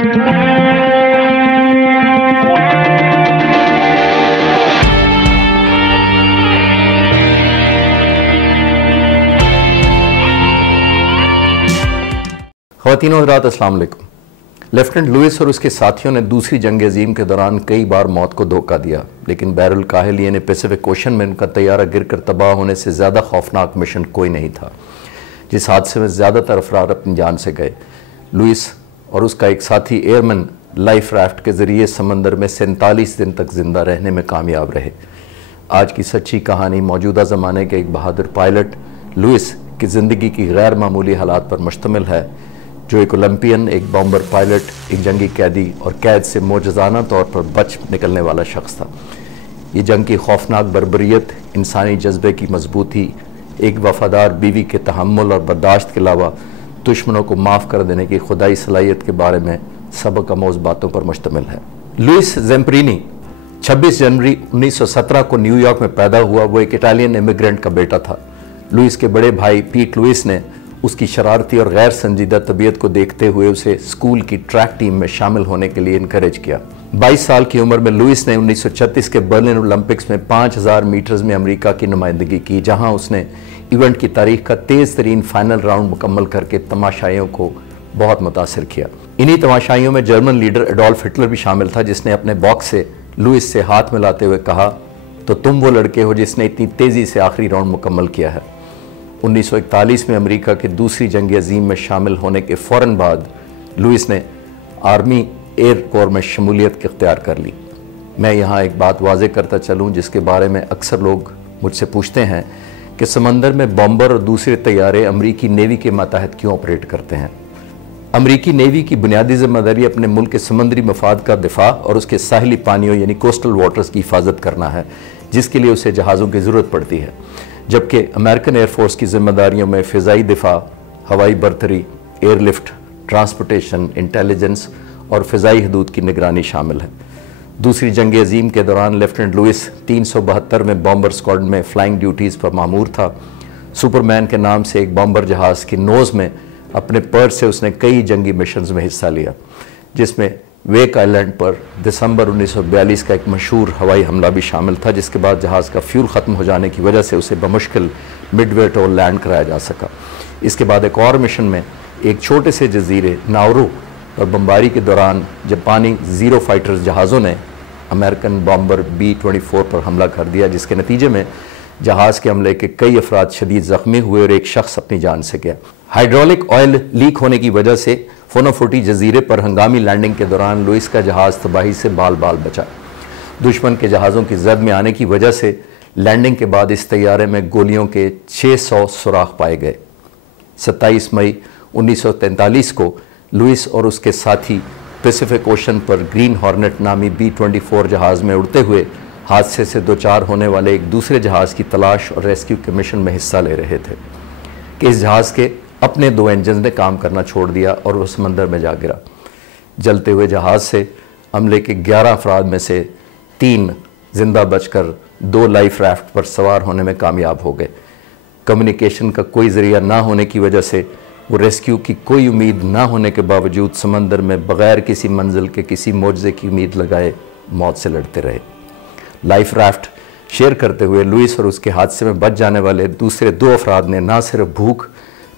ख़वातीन और हज़रात, अस्सलाम वालेकुम। लेफ्टिनेंट लुइस और उसके साथियों ने दूसरी जंग अजीम के दौरान कई बार मौत को धोखा दिया, लेकिन बैरुल काहिल यानी पैसिफिक ओशन में उनका तैयारा गिरकर तबाह होने से ज़्यादा खौफनाक मिशन कोई नहीं था। जिस हादसे में ज़्यादातर अफराद अपनी जान से गए, लुइस और उसका एक साथी एयरमैन लाइफ राफ्ट के ज़रिए समंदर में 47 दिन तक ज़िंदा रहने में कामयाब रहे। आज की सच्ची कहानी मौजूदा ज़माने के एक बहादुर पायलट लुइस की ज़िंदगी की गैर मामूली हालात पर मुश्तमिल है, जो एक ओलंपियन, एक बॉम्बर पायलट, एक जंगी कैदी और कैद से मोजज़ाना तौर पर बच निकलने वाला शख्स था। ये जंग की खौफनाक बर्बरियत, इंसानी जज्बे की मजबूती, एक वफादार बीवी के तहम्मुल और बर्दाश्त के अलावा दुश्मनों को माफ़ कर देने की खुदाई सलाहियत के बारे में सबक आमोज़ बातों पर मुश्तमिल है। लुइस ज़ेम्परिनी 26 जनवरी 1917 को न्यूयॉर्क में पैदा हुआ। वो एक इटालियन इमिग्रेंट का बेटा था। लुइस के बड़े भाई पीट लुइस ने उसकी शरारती और गैर संजीदा तबीयत को देखते हुए उसे स्कूल की ट्रैक टीम में शामिल होने के लिए इनकरेज किया। 22 साल की उम्र में लुइस ने 1936 के बर्लिन ओलंपिक्स में 5000 मीटर्स में अमेरिका की नुमाइंदगी की, जहां उसने इवेंट की तारीख का तेज़ तरीन फाइनल राउंड मुकम्मल करके तमाशाइयों को बहुत मुतासिर किया। इन्हीं तमाशाइयों में जर्मन लीडर एडोल्फ हिटलर भी शामिल था, जिसने अपने बॉक्स से लुइस से हाथ मिलाते हुए कहा, तो तुम वो लड़के हो जिसने इतनी तेज़ी से आखिरी राउंड मुकम्मल किया है। 1941 में अमेरिका के दूसरी जंग अजीम में शामिल होने के फ़ौरन बाद लुइस ने आर्मी एयर कोर में शमूलियत इख्तियार कर ली। मैं यहाँ एक बात वाज़े करता चलूँ जिसके बारे में अक्सर लोग मुझसे पूछते हैं कि समंदर में बॉम्बर और दूसरे तैयारे अमेरिकी नेवी के मातहत क्यों ऑपरेट करते हैं। अमेरिकी नेवी की बुनियादी जिम्मेदारी अपने मुल्क के समुद्री मफाद का दिफा और उसके साहिली पानियों यानी कोस्टल वाटर्स की हिफाजत करना है, जिसके लिए उसे जहाज़ों की ज़रूरत पड़ती है, जबकि अमेरिकन एयरफोर्स की जिम्मेदारियों में फ़िज़ाई दिफा, हवाई बर्तरी, एयरलिफ्ट, ट्रांसपोर्टेशन, इंटेलिजेंस और फ़िज़ाई हदूद की निगरानी शामिल है। दूसरी जंग अजीम के दौरान लेफ्टिनेंट लुइस 372 में बॉम्बर स्क्वाड्रन में फ़्लाइंग ड्यूटीज़ पर मामूर था। सुपरमैन के नाम से एक बॉम्बर जहाज़ की नोज़ में अपने पर्स से उसने कई जंगी मिशंस में हिस्सा लिया, जिसमें वेक आइलैंड पर दिसंबर 1942 का एक मशहूर हवाई हमला भी शामिल था, जिसके बाद जहाज़ का फ्यूल ख़त्म हो जाने की वजह से उसे बमुश्किल मिडवे टोल लैंड कराया जा सका। इसके बाद एक और मिशन में एक छोटे से जजीरे नाउरू और बमबारी के दौरान जापानी ज़ीरो फाइटर्स जहाज़ों ने अमेरिकन बॉम्बर B-24 पर हमला कर दिया, जिसके नतीजे में जहाज़ के हमले के कई अफराद शदीद ज़ख्मी हुए और एक शख्स अपनी जान से गया। हाइड्रोलिक ऑयल लीक होने की वजह से फोनाफोटी जजीरे पर हंगामी लैंडिंग के दौरान लुइस का जहाज़ तबाही से बाल बाल बचा। दुश्मन के जहाज़ों की जद में आने की वजह से लैंडिंग के बाद इस तैयारे में गोलियों के 600 सुराख पाए गए। 27 मई 1943 को लुइस और उसके साथी पैसिफिक ओशन पर ग्रीन हॉर्नेट नामी B-24 जहाज़ में उड़ते हुए हादसे से दो चार होने वाले एक दूसरे जहाज़ की तलाश और रेस्क्यू के मिशन में हिस्सा ले रहे थे कि इस जहाज़ के अपने 2 इंजन ने काम करना छोड़ दिया और वह समंदर में जा गिरा। जलते हुए जहाज़ से अमले के 11 अफराद में से 3 जिंदा बचकर 2 लाइफ राफ्ट पर सवार होने में कामयाब हो गए। कम्युनिकेशन का कोई ज़रिया ना होने की वजह से वो रेस्क्यू की कोई उम्मीद ना होने के बावजूद समंदर में बग़ैर किसी मंजिल के किसी मोज़े की उम्मीद लगाए मौत से लड़ते रहे। लाइफ राफ्ट शेयर करते हुए लुइस और उसके हादसे में बच जाने वाले दूसरे 2 अफराद ने ना सिर्फ भूख,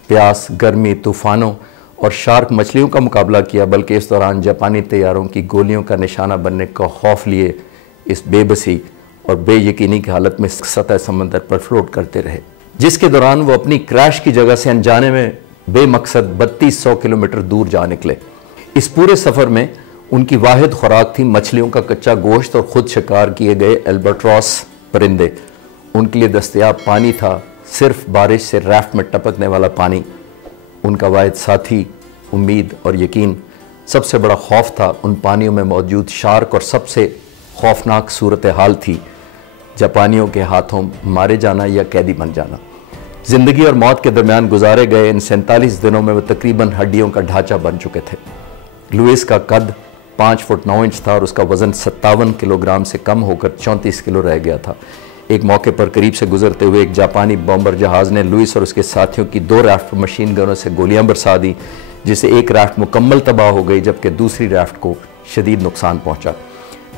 प्यास, गर्मी, तूफ़ानों और शार्क मछलियों का मुकाबला किया, बल्कि इस दौरान जापानी तैयारों की गोलियों का निशाना बनने का खौफ लिए इस बेबसी और बेयकीनी की हालत में सतह समंदर पर फ्लोट करते रहे, जिसके दौरान वो अपनी क्रैश की जगह से अनजाने में बेमकसद 3200 किलोमीटर दूर जा निकले। इस पूरे सफ़र में उनकी वाहिद खुराक थी मछलियों का कच्चा गोश्त और ख़ुद शिकार किए गए एल्बाट्रॉस परिंदे। उनके लिए दस्तयाब पानी था सिर्फ बारिश से राफ्ट में टपकने वाला पानी। उनका वाहिद साथी, उम्मीद और यकीन। सबसे बड़ा खौफ था उन पानियों में मौजूद शार्क और सबसे खौफनाक सूरत हाल थी जापानियों के हाथों मारे जाना या कैदी बन जाना। ज़िंदगी और मौत के दरमियान गुजारे गए इन 47 दिनों में वो तकरीबन हड्डियों का ढांचा बन चुके थे। लुइस का कद 5 फुट 9 इंच था और उसका वज़न 57 किलोग्राम से कम होकर 34 किलो रह गया था। एक मौके पर करीब से गुजरते हुए एक जापानी बॉम्बर जहाज़ ने लुइस और उसके साथियों की 2 राफ्ट पर मशीन गनों से गोलियां बरसा दी, जिससे एक राफ्ट मुकम्मल तबाह हो गई जबकि दूसरी राफ्ट को शदीद नुकसान पहुंचा।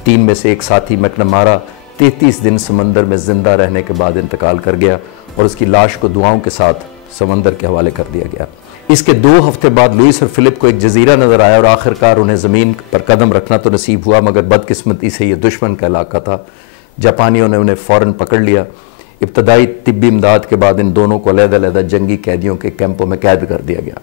3 में से एक साथी मैकनमारा 33 दिन समंदर में जिंदा रहने के बाद इंतकाल कर गया और उसकी लाश को दुआओं के साथ समंदर के हवाले कर दिया गया। इसके 2 हफ्ते बाद लुइस और फिलिप को एक जजीरा नजर आया और आखिरकार उन्हें ज़मीन पर कदम रखना तो नसीब हुआ, मगर बदकिस्मती से यह दुश्मन का इलाका था। जापानियों ने उन्हें फ़ौरन पकड़ लिया। इब्तदाई तिब्बी इमदाद के बाद इन दोनों को अलग-अलग जंगी कैदियों के कैंपों में कैद कर दिया गया।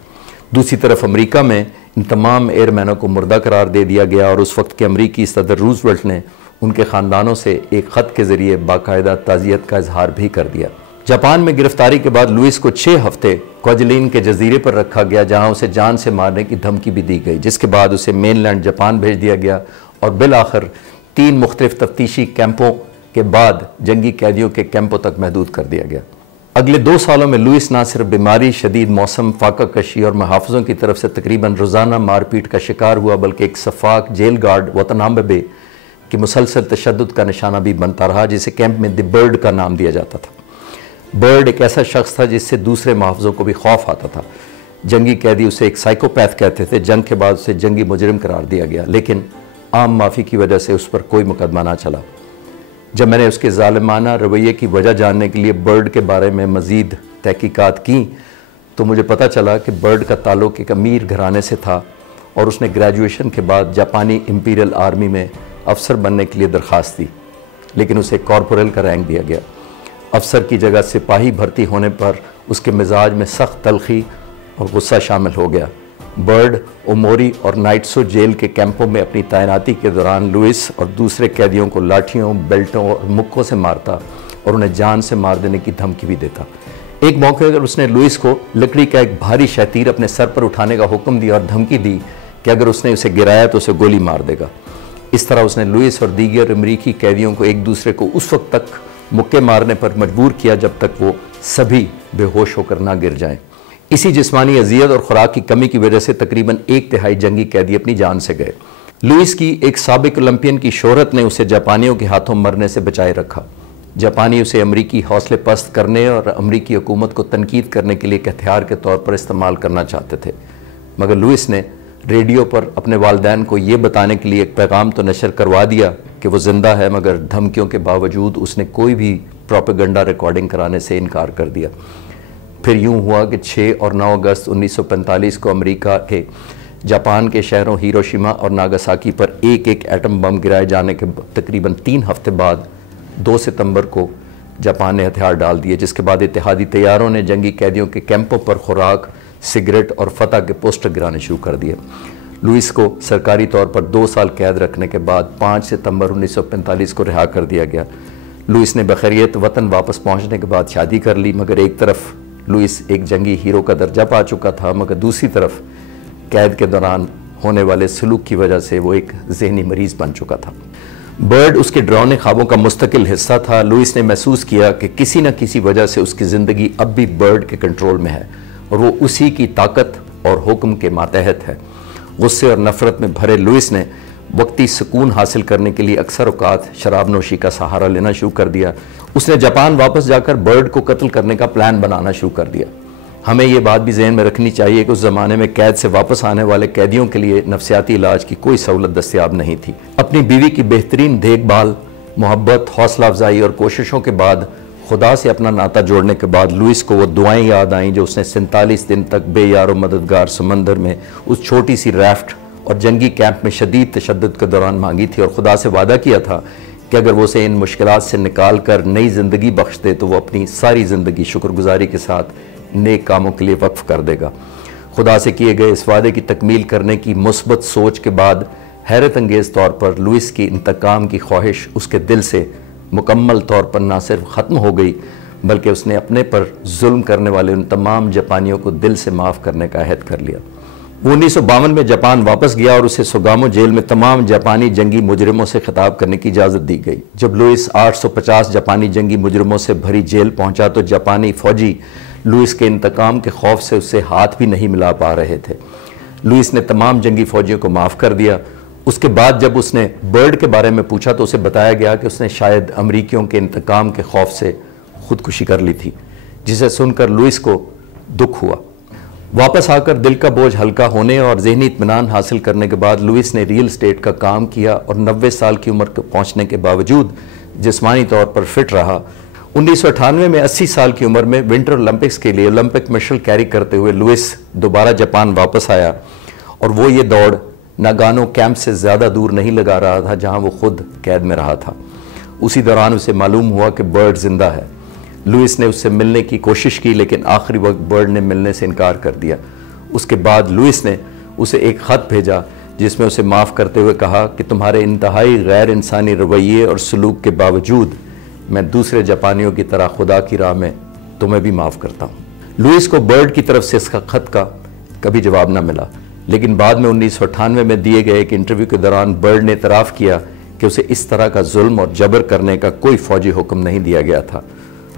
दूसरी तरफ अमेरिका में इन तमाम एयरमैनों को मुर्दा करार दे दिया गया और उस वक्त के अमरीकी सदर रूजवेल्ट ने उनके ख़ानदानों से एक ख़त के ज़रिए बाकायदा ताज़ियत का इजहार भी कर दिया। जापान में गिरफ्तारी के बाद लुइस को 6 हफ्ते क्वाजलीन के जजीरे पर रखा गया, जहां उसे जान से मारने की धमकी भी दी गई, जिसके बाद उसे मेनलैंड जापान भेज दिया गया और बिल आखिर 3 मुख्तलिफ तफ्तीशी कैंपों के बाद जंगी कैदियों के कैंपों तक महदूद कर दिया गया। अगले 2 सालों में लुइस ना सिर्फ बीमारी, शदीद मौसम, फाका कशी और मुहाफ़िज़ों की तरफ से तकरीबन रोज़ाना मारपीट का शिकार हुआ, बल्कि एक सफाक जेल गार्ड वतनाम्बे की मुसलसल तशद्दुद का निशाना भी बनता रहा, जिसे कैंप में द बर्ड का नाम दिया जाता था। बर्ड एक ऐसा शख्स था जिससे दूसरे मुहाफ़िज़ों को भी खौफ आता था। जंगी कैदी उसे एक साइकोपैथ कहते थे। जंग के बाद उसे जंगी मुजरिम करार दिया गया, लेकिन आम माफ़ी की वजह से उस पर कोई मुकदमा ना चला। जब मैंने उसके ज़ालिमाना रवैये की वजह जानने के लिए बर्ड के बारे में मज़ीद तहकीकात की तो मुझे पता चला कि बर्ड का ताल्लुक़ एक अमीर घराने से था और उसने ग्रेजुएशन के बाद जापानी इंपीरियल आर्मी में अफसर बनने के लिए दरख्वास्त दी, लेकिन उसे कॉर्पोरल का रैंक दिया गया। अफसर की जगह सिपाही भर्ती होने पर उसके मिजाज में सख्त तलखी और गुस्सा शामिल हो गया। बर्ड ओमोरी और नाइट्सो जेल के कैंपों में अपनी तैनाती के दौरान लुइस और दूसरे कैदियों को लाठियों, बेल्टों और मुक्कों से मारता और उन्हें जान से मार देने की धमकी भी देता। एक मौके पर उसने लुइस को लकड़ी का एक भारी शतीर अपने सर पर उठाने का हुक्म दिया और धमकी दी कि अगर उसने उसे गिराया तो उसे गोली मार देगा। इस तरह उसने लुइस और दीगर अमरीकी कैदियों को एक दूसरे को उस वक्त तक मुक्के मारने पर मजबूर किया जब तक वो सभी बेहोश होकर ना गिर जाएं। इसी जिस्मानी अजियत और खुराक की कमी की वजह से तकरीबन 1/3 जंगी कैदी अपनी जान से गए। लुइस की एक साबिक ओलंपियन की शोहरत ने उसे जापानियों के हाथों मरने से बचाए रखा। जापानी उसे अमरीकी हौसले पस्त करने और अमरीकी हुकूमत को तनकीद करने के लिए एक हथियार के तौर पर इस्तेमाल करना चाहते थे, मगर लुइस ने रेडियो पर अपने वालिदैन को ये बताने के लिए एक पैगाम तो नशर करवा दिया कि वो जिंदा है, मगर धमकियों के बावजूद उसने कोई भी प्रोपेगेंडा रिकॉर्डिंग कराने से इनकार कर दिया। फिर यूं हुआ कि 6 और 9 अगस्त 1945 को अमेरिका के जापान के शहरों हिरोशिमा और नागासाकी पर एक एटम बम गिराए जाने के तकरीबन 3 हफ्ते बाद 2 सितंबर को जापान ने हथियार डाल दिए, जिसके बाद इत्तेहादी तैयारों ने जंगी कैदियों के कैंपों पर खुराक, सिगरेट और फतह के पोस्टर गिराने शुरू कर दिए। लुइस को सरकारी तौर पर 2 साल कैद रखने के बाद 5 सितंबर 1945 को रिहा कर दिया गया। लुइस ने बखैरियत वतन वापस पहुंचने के बाद शादी कर ली, मगर एक तरफ लुइस एक जंगी हीरो का दर्जा पा चुका था, मगर दूसरी तरफ कैद के दौरान होने वाले सलूक की वजह से वो एक जहनी मरीज बन चुका था। बर्ड उसके डरावने ख्वाबों का मुस्तकिल हिस्सा था। लुइस ने महसूस किया कि किसी न किसी वजह से उसकी ज़िंदगी अब भी बर्ड के कंट्रोल में है और वो उसी की ताकत और हुक्म के मातहत है। गुस्से और नफरत में भरे लुइस ने वक्ती सुकून हासिल करने के लिए अक्सर औकात शराब नोशी का सहारा लेना शुरू कर दिया। उसने जापान वापस जाकर बर्ड को कत्ल करने का प्लान बनाना शुरू कर दिया। हमें ये बात भी जहन में रखनी चाहिए कि उस ज़माने में कैद से वापस आने वाले कैदियों के लिए नफ्सियाती इलाज की कोई सहूलत दस्तयाब नहीं थी। अपनी बीवी की बेहतरीन देखभाल, मोहब्बत, हौसला अफजाई और कोशिशों के बाद खुदा से अपना नाता जोड़ने के बाद लुइस को वो दुआएं याद आईं जो उसने 47 दिन तक बेयारो मददगार समंदर में उस छोटी सी राफ्ट और जंगी कैंप में शदीद तशद्दुद के दौरान मांगी थी, और खुदा से वादा किया था कि अगर वो उसे इन मुश्किलात से निकाल कर नई ज़िंदगी बख्श दे तो वो अपनी सारी ज़िंदगी शुक्रगुजारी के साथ नेक कामों के लिए वक्फ कर देगा। खुदा से किए गए इस वादे की तकमील करने की मुस्बत सोच के बाद हैरत अंगेज़ तौर पर लुइस की इंतकाम की ख्वाहिश उसके दिल से मुकम्मल तौर पर ना सिर्फ ख़त्म हो गई, बल्कि उसने अपने पर जुल्म करने वाले उन तमाम जापानियों को दिल से माफ़ करने का अहद कर लिया। वो 1952 में जापान वापस गया और उसे सुगामो जेल में तमाम जापानी जंगी मुजरिमों से खिताब करने की इजाज़त दी गई। जब लुइस 850 जापानी जंगी मुजरिमों से भरी जेल पहुंचा तो जापानी फ़ौजी लुइस के इंतकाम के खौफ से उससे हाथ भी नहीं मिला पा रहे थे। लुइस ने तमाम जंगी फ़ौजियों को माफ़ कर दिया। उसके बाद जब उसने बर्ड के बारे में पूछा तो उसे बताया गया कि उसने शायद अमरीकियों के इंतकाम के खौफ से खुदकुशी कर ली थी, जिसे सुनकर लुइस को दुख हुआ। वापस आकर दिल का बोझ हल्का होने और जहनी इत्मीनान हासिल करने के बाद लुइस ने रियल एस्टेट का काम किया और 90 साल की उम्र पहुंचने के बावजूद जिस्मानी तौर पर फिट रहा। 1998 में 80 साल की उम्र में विंटर ओलंपिक्स के लिए ओलंपिक मेडल कैरी करते हुए लुइस दोबारा जापान वापस आया और वो ये दौड़ नागानो कैंप से ज़्यादा दूर नहीं लगा रहा था जहां वो खुद कैद में रहा था। उसी दौरान उसे मालूम हुआ कि बर्ड जिंदा है। लुइस ने उससे मिलने की कोशिश की लेकिन आखिरी वक्त बर्ड ने मिलने से इनकार कर दिया। उसके बाद लुइस ने उसे एक ख़त भेजा जिसमें उसे माफ़ करते हुए कहा कि तुम्हारे इंतहाई गैर इंसानी रवैये और सलूक के बावजूद मैं दूसरे जापानियों की तरह खुदा की राह में तुम्हें भी माफ़ करता हूँ। लुइस को बर्ड की तरफ से इसका ख़त का कभी जवाब न मिला, लेकिन बाद में 1998 में दिए गए एक इंटरव्यू के दौरान बर्ड ने इतराफ़ किया कि उसे इस तरह का जुल्म और जबर करने का कोई फ़ौजी हुक्म नहीं दिया गया था।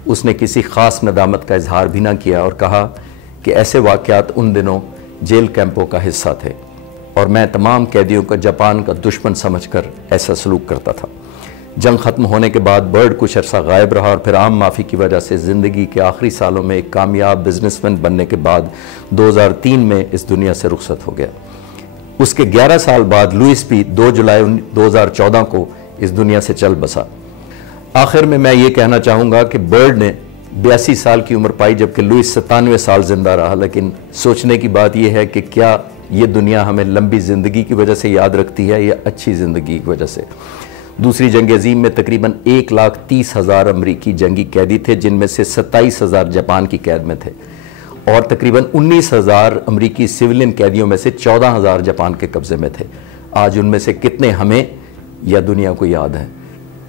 उसने किसी ख़ास नदामत का इजहार भी ना किया और कहा कि ऐसे वाक़यात उन दिनों जेल कैंपों का हिस्सा थे और मैं तमाम कैदियों को जापान का दुश्मन समझकर ऐसा सलूक करता था। जंग ख़त्म होने के बाद बर्ड कुछ अरसा गायब रहा और फिर आम माफ़ी की वजह से ज़िंदगी के आखिरी सालों में एक कामयाब बिजनेसमैन बनने के बाद 2003 में इस दुनिया से रुखसत हो गया। उसके 11 साल बाद लुइस भी 2 जुलाई 2014 को इस दुनिया से चल बसा। आखिर में मैं ये कहना चाहूँगा कि बर्ड ने 82 साल की उम्र पाई जबकि लुइस 97 साल जिंदा रहा, लेकिन सोचने की बात यह है कि क्या ये दुनिया हमें लंबी ज़िंदगी की वजह से याद रखती है या अच्छी ज़िंदगी की वजह से। दूसरी जंग अजीम में तकरीबन 1,30,000 अमरीकी जंगी कैदी थे, जिनमें से 27,000 जापान की कैद में थे और तकरीबन 19,000 अमरीकी सिविलियन कैदियों में से 14,000 जापान के कब्जे में थे। आज उनमें से कितने हमें या दुनिया को याद हैं?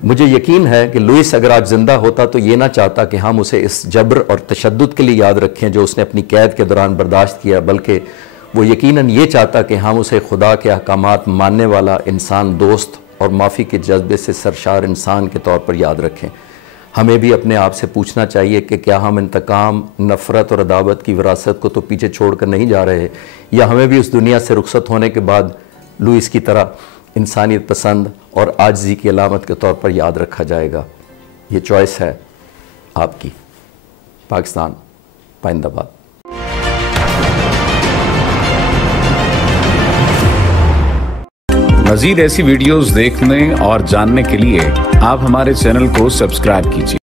मुझे यकीन है कि लुइस अगर आज जिंदा होता तो ये ना चाहता कि हम उसे इस जबर और तशद्दुद के लिए याद रखें जो उसने अपनी कैद के दौरान बर्दाश्त किया, बल्कि वो यकीनन ये चाहता कि हम उसे खुदा के अहकामात मानने वाला इंसान दोस्त और माफ़ी के जज्बे से सरशार इंसान के तौर पर याद रखें। हमें भी अपने आप से पूछना चाहिए कि क्या हम इंतकाम, नफ़रत और अदावत की विरासत को तो पीछे छोड़कर नहीं जा रहे, या हमें भी उस दुनिया से रुखसत होने के बाद लुइस की तरह इंसानियत पसंद और आजिज़ी की अलामत के तौर पर याद रखा जाएगा। ये चॉइस है आपकी। पाकिस्तान पाइंदाबाद। मज़ीद ऐसी वीडियोस देखने और जानने के लिए आप हमारे चैनल को सब्सक्राइब कीजिए।